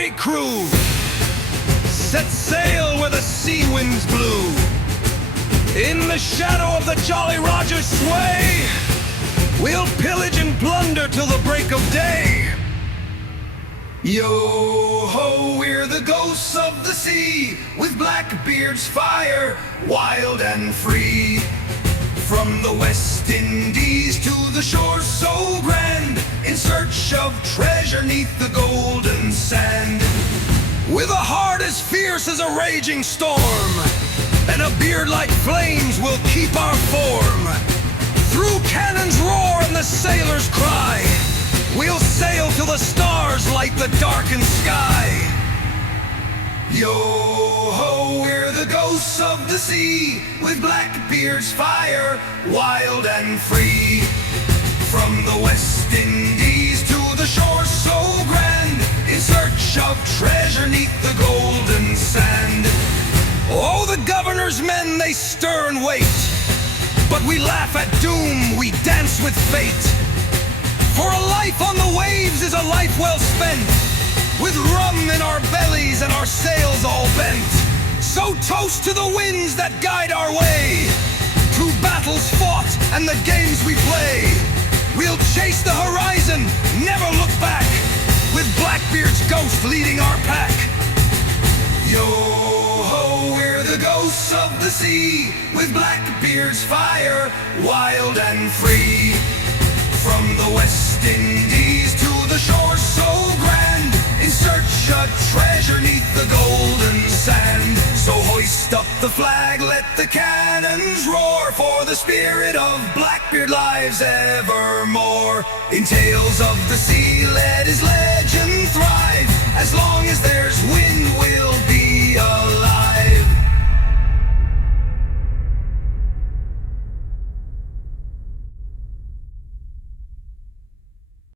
hardy crew set sail where the sea winds blew. In the shadow of the Jolly Roger's sway, we'll pillage and plunder till the break of day. Yo-ho, we're the ghosts of the sea, with Blackbeard's fire, wild and free. From the West Indies to the shore so grand, in search of treasure neath the golden sand. With a heart as fierce as a raging storm, and a beard like flames will keep our form. Through cannon's roar and the sailor's cry, we'll sail till the stars light the darkened sky. Yo-ho, we're the ghosts of the sea, with Blackbeard's fire, wild and free. From the West Indies to the shore so grand, in search of treasure neath the golden sand. Oh, the governor's men, they stir and wait, but we laugh at doom, we dance with fate. For a life on the waves is a life well spent, with rum in our bellies and our sails all bent. So toast to the winds that guide our way, to battles fought and the games we play. We'll chase the horizon, never look back, with Blackbeard's ghost leading our pack. Yo-ho, we're the ghosts of the sea, with Blackbeard's fire, wild and free. From the West Indies to the shore so grand, in search of treasure neath the golden sand. So hoist up the flag, let the cannons roar, for the spirit of Blackbeard lives evermore. In tales of the sea